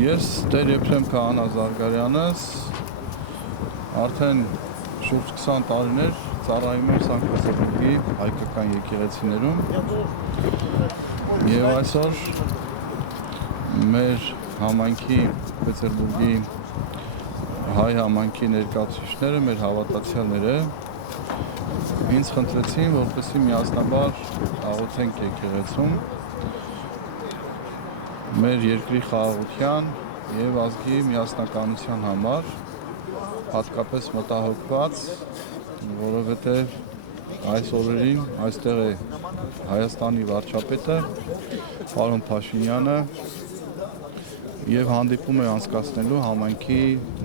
Ես Տեր Եփրեմ Քահանա Զարգարյանս արդեն շուրջ 20 տարիներ ծառայում եմ Սանկտ Պետերբուրգի հայկական եկեղեցիներում եւ այսօր մեր համայնքի Պետերբուրգի հայ համայնքի ներկայացուցիչները, մեր հավատացյալները ինձ խնդրեցին, որպեսզի միասնաբար աղոթենք եկեղեցում մեր երկրի խաղաղության եւ ազգի միասնականության համար, հատկապես մտահոգված, որովհետեւ այս օրերին այստեղ է Հայաստանի վարչապետը պարոն Փաշինյանը եւ հանդիպում է անցկացնելու համայնքի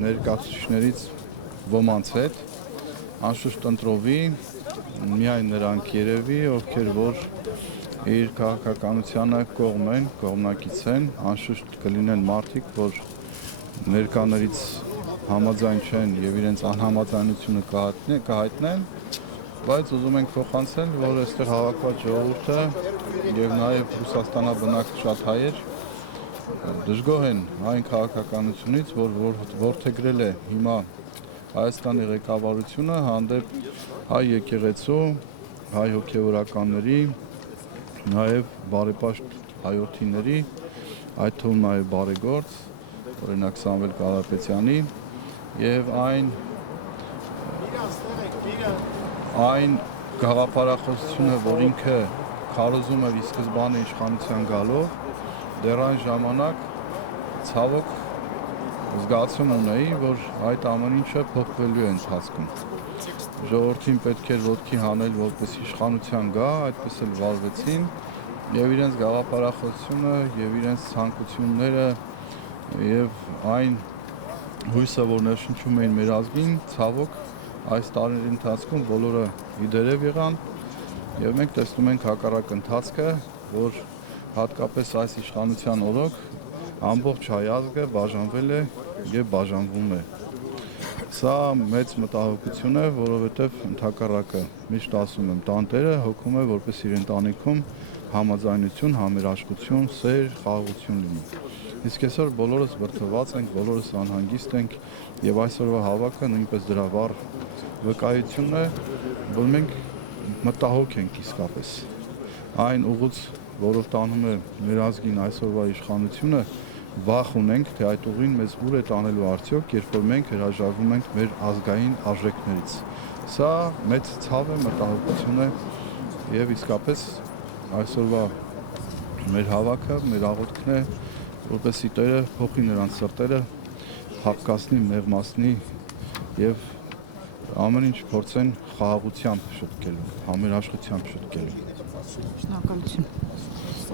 ներկայացուցիչներից ոմանց հետ, անշուշտ ընտրովի միայն նրանք երևի, ովքեր որ իր քաղաքականությանը կողմնակից են, անշուշտ կլինեն մարդիկ, որ ներկաներից համաձայն չեն եւ իրենց անհամաձայնությունը կհայտնեն, բայց ուզում ենք փոխանցել, որ այստեղ հավաքված ժողովուրդը եւ նաեւ Ռուսաստանաբնակ շատ հայեր դժգոհ են այն քաղաքականությունից, որ որդեգրել է հիմա Հայաստանի ղեկավարությունը հանդեպ հայ եկեղեցու, հայ հոգեվորականների, նաև բարեպաշտ հայրենիների, այդ թվում նաև բարեգործ, օրինակ Սամվել Կարապետյանի եւ այն գաղափարախոսությունը, որ ինքը քարոզում էր ի սկզբանե իշխանության գալով, դեռ այն ժամանակ ցավոք զգացում ունեի, որ այդ ամեն ինչը փոխվելու է ընթացքում։ Ժողովրդին պետք էր ոտքի հանել, որպես իշխանության գա, այդպես էլ վարվեցին եւ իրենց գաղափարախոսությունը եւ իրենց ցանկությունները եւ այն հույսը, որ ներշնչում էին մեր ազգին, ցավոք այս տարիների ընթացքում բոլորը իդերև եղան եւ մենք տեսնում ենք հակառակ ընթացքը, որ հատկապես այս իշխանության օրոք ամբողջ հայ ազգը բաժանվել է եւ բաժանվում է։ Սա մեծ մտահոգություն է, որովհետև ընդհակառակը միշտ ասում եմ, տանտերը հոգում է, որպես իր ընտանիքում համաձայնություն, համերաշխություն, սեր, խաղաղություն լինի։ Իսկ այսօր բոլորս վրդոված ենք, բոլորս անհանգիստ ենք եւ այսօրվա հավաքը նույնպես դրա վառ վկայությունն է, որ մենք մտահոգ ենք իսկապես։ Այն ուղուց, որով տանում է մեր ազգին այսօրվա իշխանությունը, վախ ունենք, թե այդ ուղին մեզ ուր է տանելու արդյոք, երբ որ մենք հրաժարվում ենք մեր ազգային արժեքներից։ Սա մեծ ցավ է, մտահոգություն է եւ իսկապես այսօրվա մեր հավաքը, մեր աղոթքն է, որպեսզի Տերը փոխի նրանց սրտերը, հապկացնի, մեղմացնի եւ ամեն ինչ փորձեն խաղաղությամբ շտկելու, համերաշխությամբ շտկելու։ Շնորհակալություն։